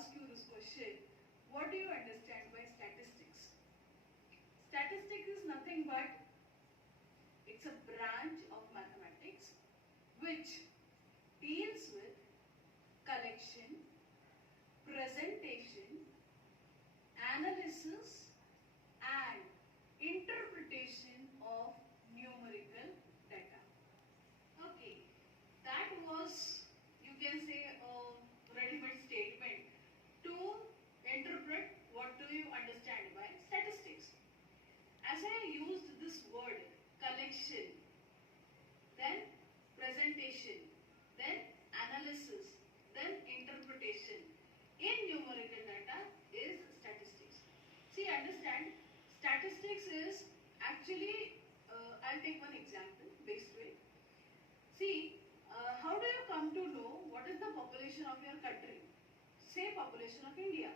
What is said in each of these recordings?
ask you this question, what do you understand by statistics? Statistics is nothing but it's a branch of mathematics which deals with collection, presentation, analysis and interpretation of numerical data. Okay, that was, you can say, a ready-made statement to interpret what do you understand by statistics. As I used this word collection, then presentation, then analysis, then interpretation in numerical data is statistics. See, understand, statistics is actually, I'll take one example based way. See, how do you come to know what is the population of your country? Say population of India.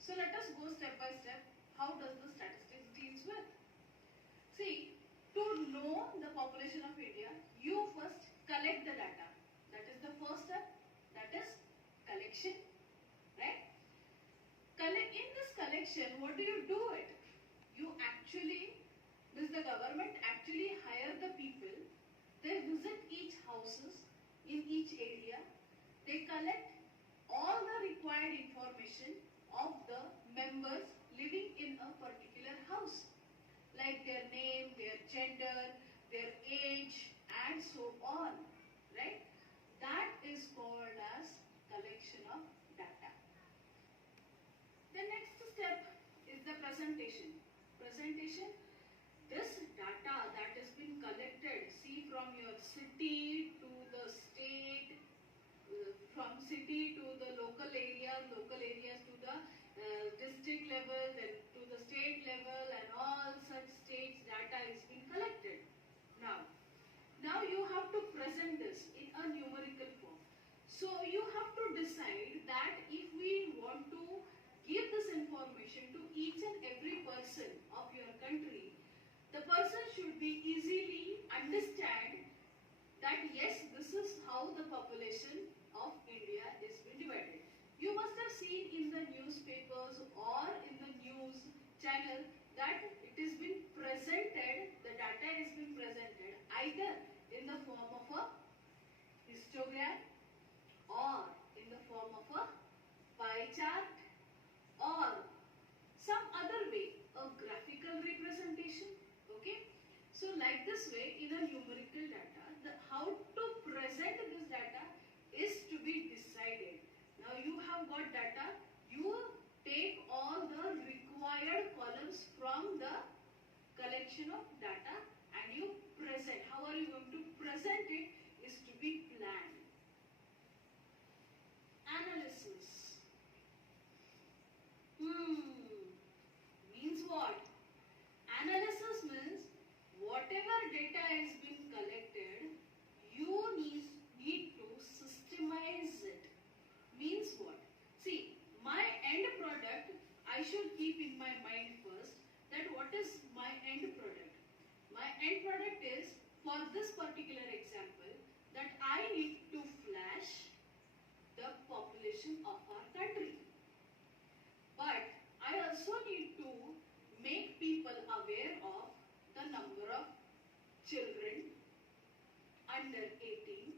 So let us go step by step. How does the statistics deals with? See, to know the population of India, you first collect the data. That is the first step. That is collection, right? In this collection, what do you do it? You actually, the government actually hire the people. They visit each houses in each area. They collect all the required information of the members living in a particular house, like their name, their gender, their age, and so on, right? That is called as collection of data. The next step is the presentation. Presentation, this data that has been collected, see, from your city to the state, from city to the local areas to the district level, then to the state level, and all such states data is being collected. Now you have to present this in a numerical form. So you have to decide that if we want to give this information to each and every person of your country, the person should be easily understand that yes, this is how the population of India is being divided. You must have seen in the newspapers or in the news channel that it is being presented, the data is being presented either in the form of a histogram or in the form of a pie chart or some other way, a graphical representation, okay? So like this way, in a numerical data, how to present this data is to be decided. Now you have got data, you take all the required columns from the collection of data and you present. How are you going to present it is to be planned. Analysis. Means what? Analysis means whatever data has been collected, you need to systemize it. Means what? See, my end product, I should keep in my mind first that what is my end product. My end product is, for this particular example, that I need to flash the population of our country. But I also need to make people aware of the number of children under 18,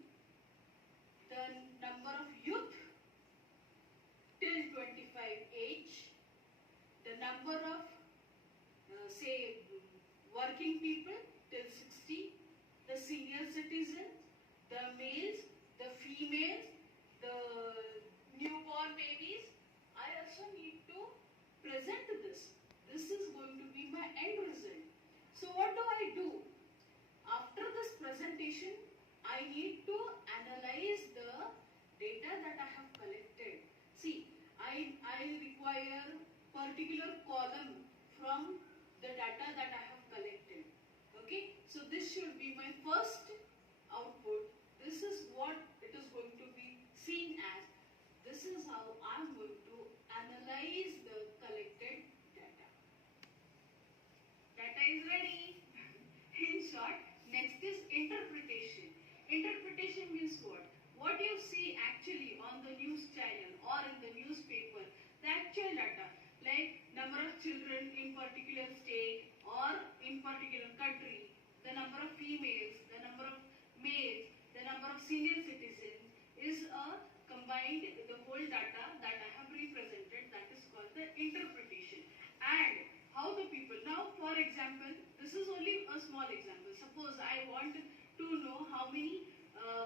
the number of youth till 25 age, the number of say working people till 60, the senior citizens, the males, the females, the newborn babies. I also need to present this. This is going to be my end result. So what do I do? After this presentation, I need to analyze the data that I have collected. See, I require particular column from the data that I have collected. Okay, so this should be my first output. This is what it is going to be seen as. This is how I am going to analyze the collected data. Data is ready. In short, next is interpretation. Interpretation means what? what you see actually on the news channel or in the newspaper, the actual data, like number of children in particular state or in particular country, the number of females, the number of males, the number of senior citizens is a combined the whole data that I have represented, that is called the interpretation. And how the people, now for example, this is only a small example. Suppose I want to know how many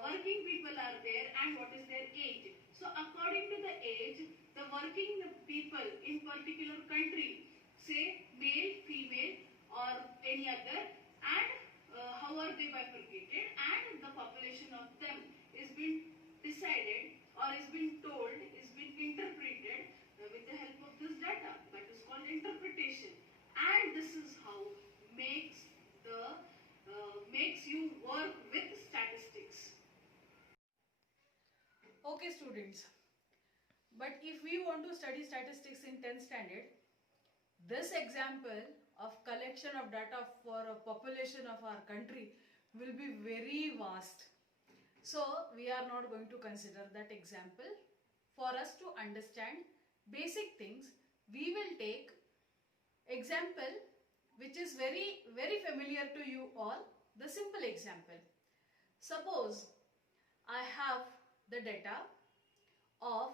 working people are there and what is their age. So according to the age, the working people in particular country, say male, female or any other, and how are they bifurcated, and the population of them is being decided or is being told, is being interpreted with the help of this data. That is called interpretation. And this is how makes you work with statistics. Okay students, but if we want to study statistics in 10th standard, this example of collection of data for a population of our country will be very vast. So we are not going to consider that example. For us to understand basic things, we will take example which is very familiar to you all, the simple example. Suppose I have the data of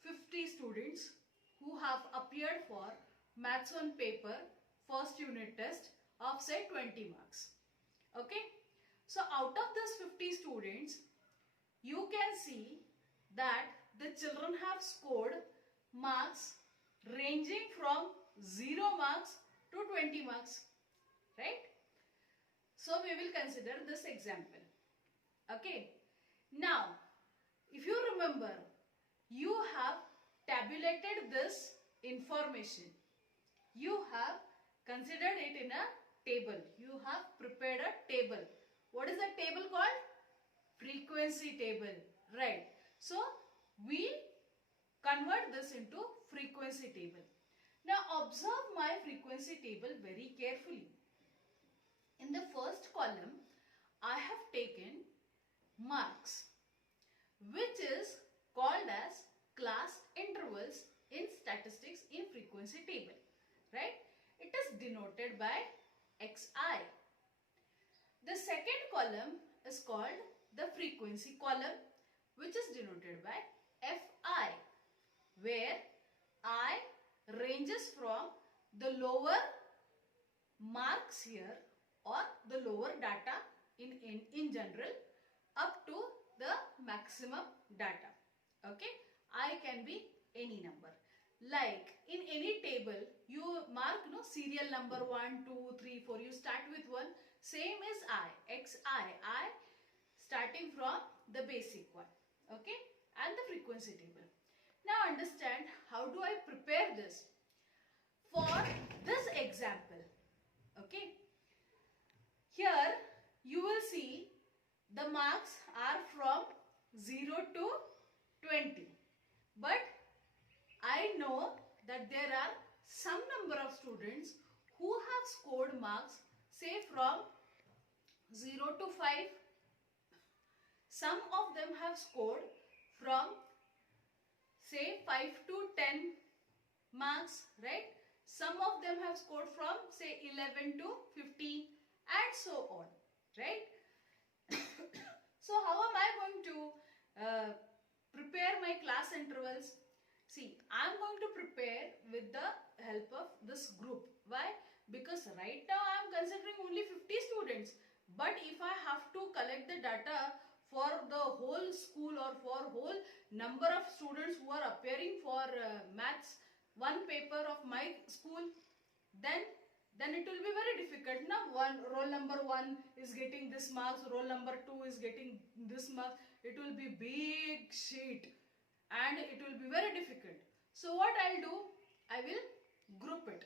50 students who have appeared for Maths 1 paper first unit test of say 20 marks. Okay. So out of these 50 students, you can see that the children have scored marks ranging from 0 marks to 20 marks, right? So we will consider this example. Okay. Now, if you remember, you have tabulated this information. You have considered it in a table. You have prepared a table. What is that table called? Frequency table, right? So we convert this into frequency table. Now observe my frequency table very carefully. In the first column, I have taken marks, which is called as class intervals in statistics in frequency table, right? It is denoted by xi. The second column is called the frequency column, which is denoted by fi, where I ranges from the lower marks here or the lower data in general up to the maximum data. Okay, I can be any number. Like in any table, you mark serial number 1, 2, 3, 4. You start with 1. Same as I starting from the basic one. Okay, and the frequency table. Now understand how do I prepare this for this example. Okay, here you will see the marks are from 0 to 20, but I know that there are some number of students who have scored marks say from 0 to 5. Some of them have scored from say 5 to 10 marks, right? Some of them have scored from say 11 to 15 and so on, right? So how am I going to prepare my class intervals? See, I am going to prepare with the help of this group. Why? Because right now I am considering only 50 students. But if I have to collect the data for the whole school or for whole number of students who are appearing for Maths 1 paper of my school, then it will be very difficult. Now, roll number 1 is getting this marks, roll number 2 is getting this marks. It will be big sheet and it will be very difficult. So what I'll do, I will group it.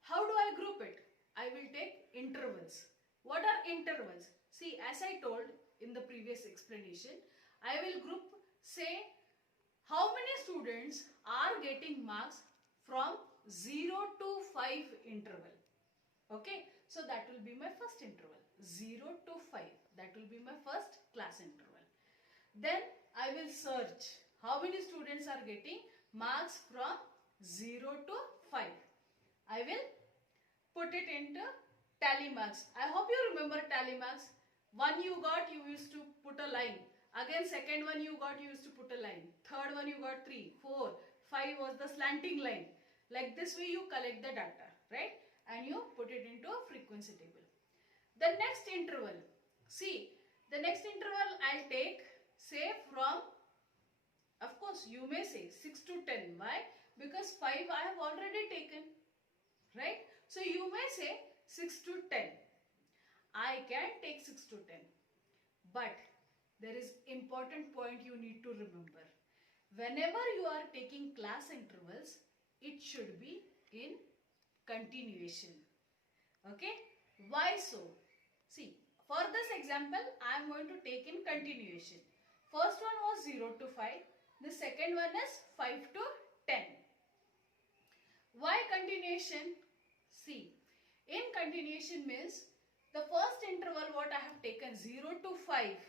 How do I group it? I will take intervals. What are intervals? See, as I told in the previous explanation, I will group, say, how many students are getting marks from 0 to 5 interval. Okay, so that will be my first interval, 0 to 5. That will be my first class interval. Then I will search how many students are getting marks from 0 to 5. I will put it into tally marks. I hope you remember tally marks. One you got, you used to put a line. Again second one you got, you used to put a line. Third one you got 3, 4, 5 was the slanting line. Like this way you collect the data, right? And you put it into a frequency table. The next interval. See, the next interval I'll take, say from, of course you may say 6 to 10. Why? Because 5 I have already taken, right? So you may say 6 to 10. I can take 6 to 10. But there is important point you need to remember. Whenever you are taking class intervals, it should be in continuation. Okay? Why so? See, for this example, I am going to take in continuation. First one was 0 to 5. The second one is 5 to 10. Why continuation? See, in continuation means the first interval what I have taken 0 to 5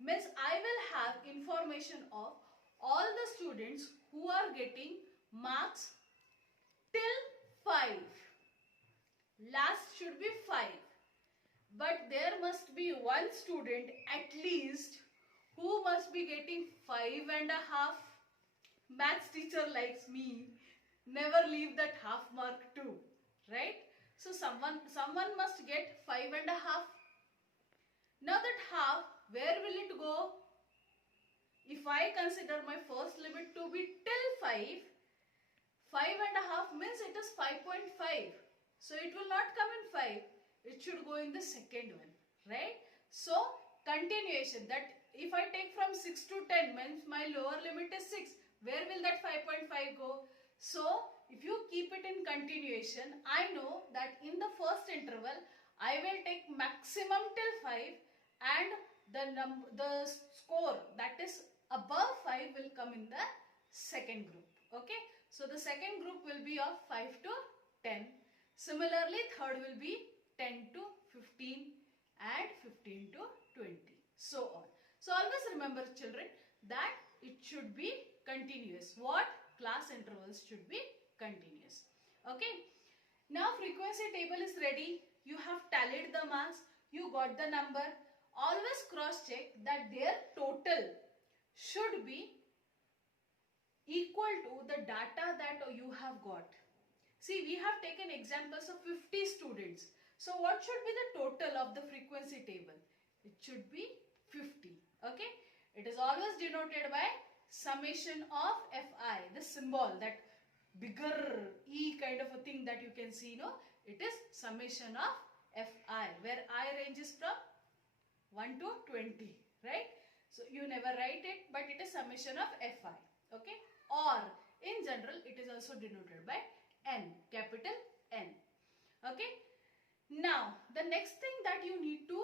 means I will have information of all the students who are getting marks till 5. Last should be 5. But there must be one student at least who must be getting 5.5. Maths teacher likes me. Never leave that half mark too. Right? So someone must get 5.5. Now that half, where will it go? If I consider my first limit to be till 5, 5.5 means it is 5.5. So it will not come in 5. It should go in the second one. Right? So continuation, that if I take from 6 to 10 means my lower limit is 6. Where will that 5.5 go? So if you keep it in continuation, I know that in the first interval, I will take maximum till 5 and the score that is above 5 will come in the second group. Okay. So the second group will be of 5 to 10. Similarly, third will be 10 to 15 and 15 to 20. So on. So always remember children that it should be continuous. What? Class intervals should be continuous. Okay. Now frequency table is ready. You have tallied the marks. You got the number. Always cross check that their total should be equal to the data that you have got. See, we have taken examples of 50 students. So what should be the total of the frequency table? It should be 50. Okay. It is always denoted by summation of Fi, the symbol, that bigger E kind of a thing that you can see, no? It is summation of Fi, where I ranges from 1 to 20, right? So you never write it, but it is summation of Fi, okay? Or in general, it is also denoted by N, capital N, okay? Now, the next thing that you need to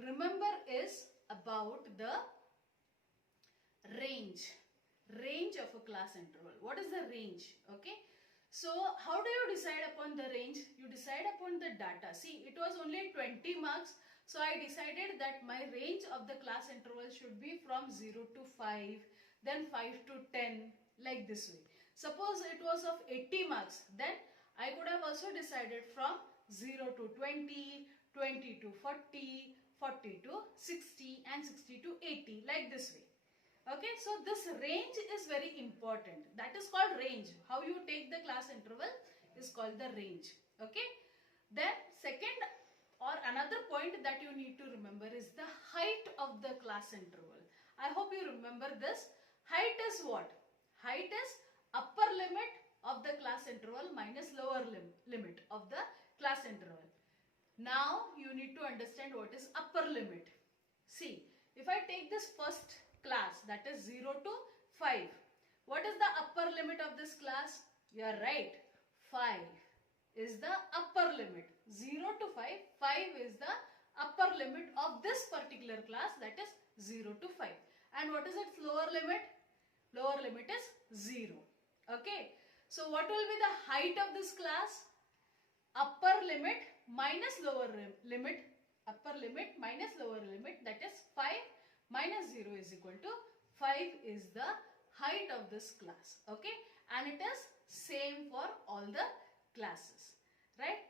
remember is about the range of a class interval. What is the range? Okay. So how do you decide upon the range? You decide upon the data. See, it was only 20 marks. So I decided that my range of the class interval should be from 0 to 5, then 5 to 10, like this way. Suppose it was of 80 marks, then I could have also decided from 0 to 20, 20 to 40, 40 to 60 and 60 to 80, like this way. Okay, so this range is very important. That is called range. How you take the class interval is called the range. Okay. Then second or another point that you need to remember is the height of the class interval. I hope you remember this. Height is what? Height is upper limit of the class interval minus lower limit of the class interval. Now you need to understand what is upper limit. See, if I take this first class, that is 0 to 5. What is the upper limit of this class? You are right. 5 is the upper limit. 0 to 5, 5 is the upper limit of this particular class, that is 0 to 5. And what is its lower limit? Lower limit is 0. Okay. So what will be the height of this class? Upper limit minus lower limit. Upper limit minus lower limit, that is 5 minus 0 is equal to 5 is the height of this class. Okay, and it is same for all the classes, right?